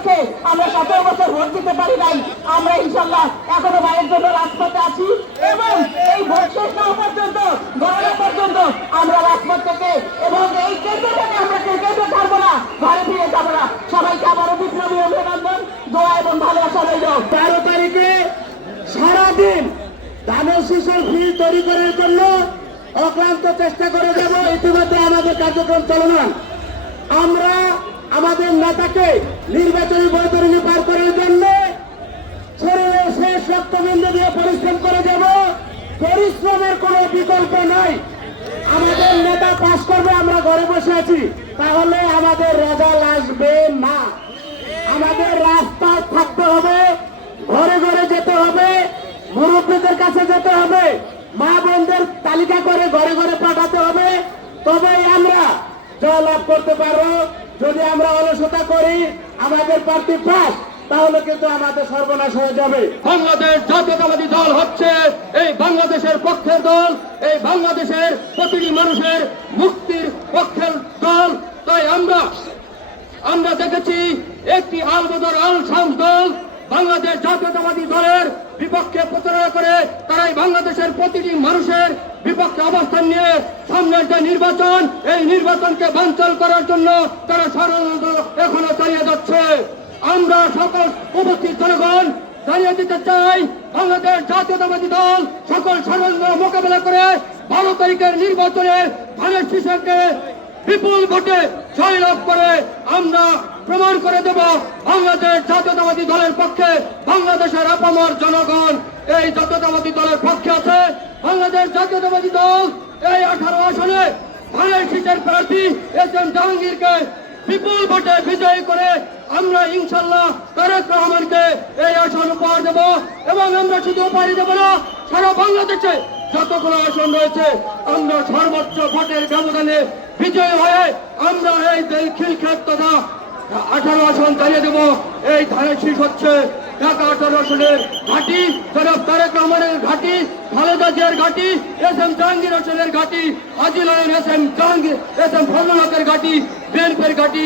পক্ষে আমরা 17 বছর ভোট দিতে পারি নাই। আমরা ইনশাল্লাহ এখনো ভাইয়ের জন্য রাজপথে আছি এবং এই ভোট শেষ না পর্যন্ত গণনা পর্যন্ত আমরা রাজপথ থেকে এবং এই কেন্দ্র থেকে আমরা কেন্দ্র ছাড়বো না, ঘরে ফিরে যাবো না। সবাইকে আবারও বিপ্লবী অভিনন্দন, দোয়া এবং ভালোবাসা রইল। 13 তারিখে সারাদিন ধানের শীষের ফিল্ড তৈরি করার জন্য অক্লান্ত চেষ্টা করে যাব। ইতিমধ্যে আমাদের কার্যক্রম চলমান। আমরা আমাদের নেতাকে নির্বাচনী বৈতরণী পার করার জন্য শরীরে শেষ রক্তবিন্দু দিয়ে পরিশ্রম করে যাব। পরিশ্রমের কোনো বিকল্প নাই। আমাদের নেতা পাস করবে, আমরা ঘরে বসে আছি, তাহলে আমাদের রেজাল্ট আসবে না। আমাদের রাস্তায় থাকতে হবে, ঘরে ঘরে যেতে হবে, মুরব্বীদের কাছে যেতে হবে, মা বোনদের তালিকা করে ঘরে ঘরে পাঠাতে হবে। তবেই আমরা জয় লাভ করতে পারবো। যদি আমরা অলসতা করি, আমাদের প্রার্থী পাস, তাহলে কিন্তু আমাদের সর্বনাশ হয়ে যাবে। বাংলাদেশ জাতীয়তাবাদী দল হচ্ছে এই বাংলাদেশের পক্ষের দল, এই বাংলাদেশের প্রতিটি মানুষের মুক্তির পক্ষের দল। তাই আমরা দেখেছি একটি আল বদর আল শামস দল বাংলাদেশ জাতীয়তাবাদী দলের বিপক্ষে প্রচারণা করে তারাই বাংলাদেশের প্রতিটি মানুষের বিপক্ষে অবস্থান নিয়ে সামনের যে নির্বাচন, এই নির্বাচনকে বানচাল করার জন্য তারা ষড়যন্ত্র এখনো চালিয়ে যাচ্ছে। আমরা সকল উপস্থিত জনগণ জানিয়ে দিতে চাই, বাংলাদেশ জাতীয়তাবাদী দল সকল ষড়যন্ত্র মোকাবেলা করে 12 তারিখের নির্বাচনে ধানের শীষকে বিপুল ভোটে জয়লাভ করে আমরা প্রমাণ করে দেব বাংলাদেশ জাতীয়তাবাদী দলের পক্ষে বাংলাদেশের আপামর জনগণ এই জাতীয়তাবাদী দলের পক্ষে আছে। বাংলাদেশ জাতীয়তাবাদী দল এই 18 আসনে ধানের শীষের প্রার্থী এস এম জাহাঙ্গীরকে বিপুল ভোটে বিজয়ী করে আমরা ইনশাল্লাহ তারেক রহমানকে এই আসন উপহার দেব। এবং আমরা শুধু উপহারই দেব না, সারা বাংলাদেশে যতগুলো আসন রয়েছে আমরা সর্বোচ্চ ভোটের ব্যবধানে বিজয়ী হয়ে আমরা এই খিলক্ষেত তথা 18 আসন চালিয়ে দেব। এই ধানের শীষ হচ্ছে ঢাকা 18 আসনের ঘাঁটি, জনাব তারেক রহমানের ঘাঁটি, খালেদা জিয়ার ঘাঁটি, এস এম জাহাঙ্গীর আসনের ঘাঁটি, আজিল S M Jahangir, S M Fazlul হকের ঘাঁটি, বিএনপির ঘাঁটি।